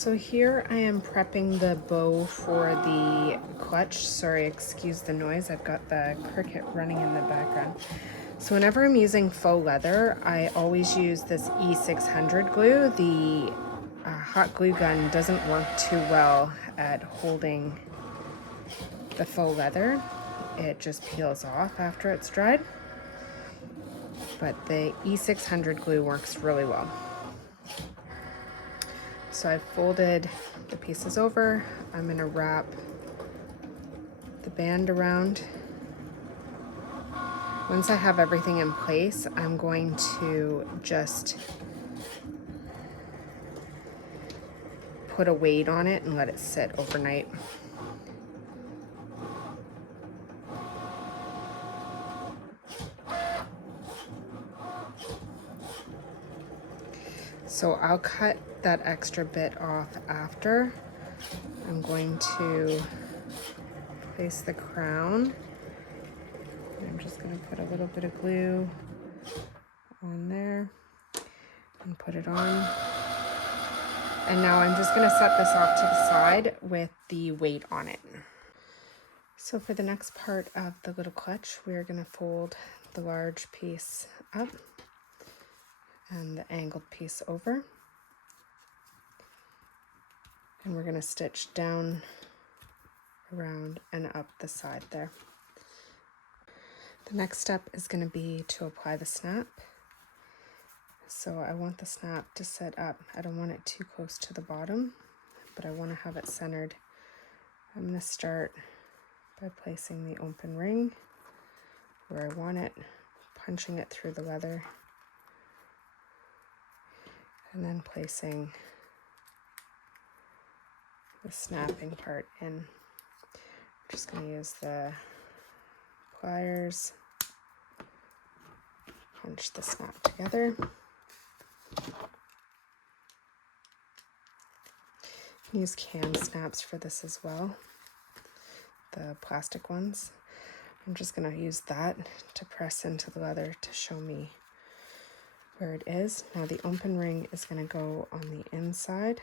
So here I am prepping the bow for the clutch. Sorry, excuse the noise. I've got the Cricut running in the background. So whenever I'm using faux leather, I always use this E600 glue. The hot glue gun doesn't work too well at holding the faux leather. It just peels off after it's dried. But the E600 glue works really well. So I've folded the pieces over. I'm gonna wrap the band around. Once I have everything in place, I'm going to just put a weight on it and let it sit overnight. So I'll cut that extra bit off after. I'm going to place the crown. I'm just going to put a little bit of glue on there and put it on. And now I'm just going to set this off to the side with the weight on it. So for the next part of the little clutch, we're going to fold the large piece up and the angled piece over. And we're going to stitch down, around, and up the side there. The next step is going to be to apply the snap. So I want the snap to sit up. I don't want it too close to the bottom, but I want to have it centered. I'm going to start by placing the open ring where I want it, punching it through the leather, and then placing the snapping part in. I'm just going to use the pliers, punch the snap together. Use can snaps for this as well, the plastic ones. I'm just going to use that to press into the leather to show me where it is. Now the open ring is going to go on the inside.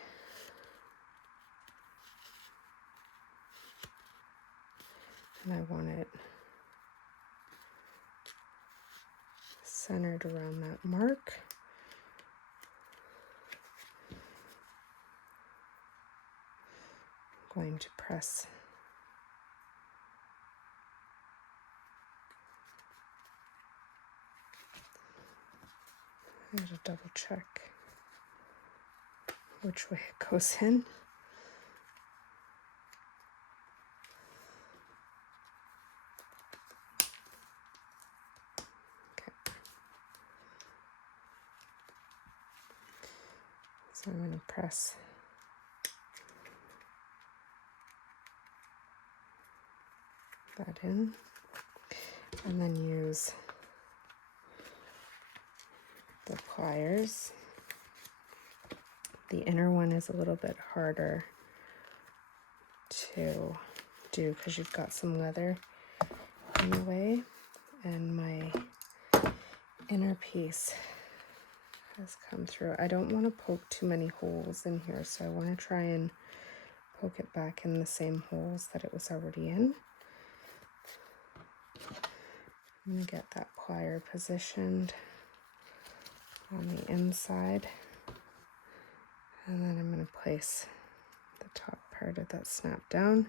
And I want it centered around that mark. I'm going to press I gotta double check which way it goes in. Okay. So I'm gonna press that in and then use the pliers. The inner one is a little bit harder to do because you've got some leather in the way, and my inner piece has come through. I don't want to poke too many holes in here, so I want to try and poke it back in the same holes that it was already in. I'm going to get that plier positioned on the inside, and then I'm going to place the top part of that snap down.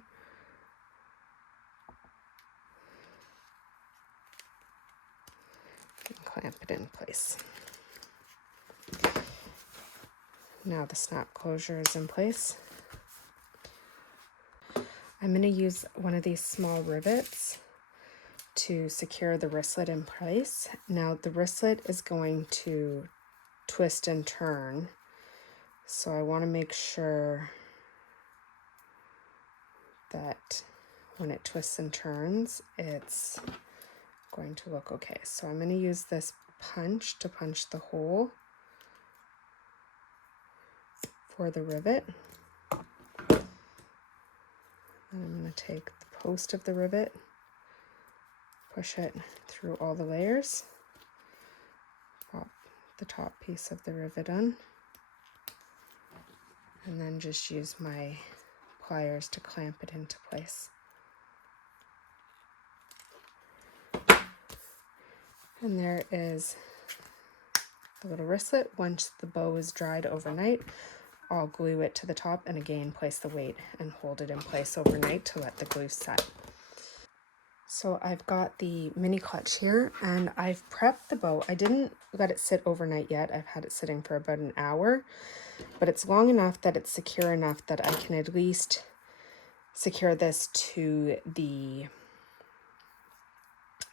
And clamp it in place. Now the snap closure is in place. I'm going to use one of these small rivets to secure the wristlet in place. Now the wristlet is going to twist and turn, so I want to make sure that when it twists and turns, it's going to look okay. So I'm going to use this punch to punch the hole for the rivet. And I'm going to take the post of the rivet, push it through all the layers, pop the top piece of the rivet on, and then just use my pliers to clamp it into place. And there is the little wristlet. Once the bow is dried overnight, I'll glue it to the top and again place the weight and hold it in place overnight to let the glue set. So I've got the mini clutch here and I've prepped the bow. I didn't let it sit overnight yet. I've had it sitting for about an hour, but it's long enough that it's secure enough that I can at least secure this to the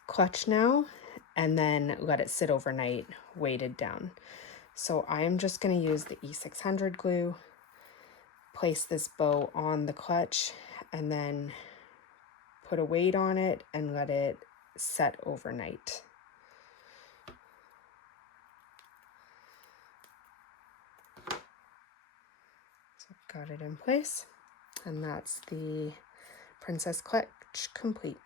clutch now and then let it sit overnight weighted down. So I'm just going to use the E600 glue, place this bow on the clutch, and then put a weight on it and let it set overnight. So I've got it in place, and that's the princess clutch complete.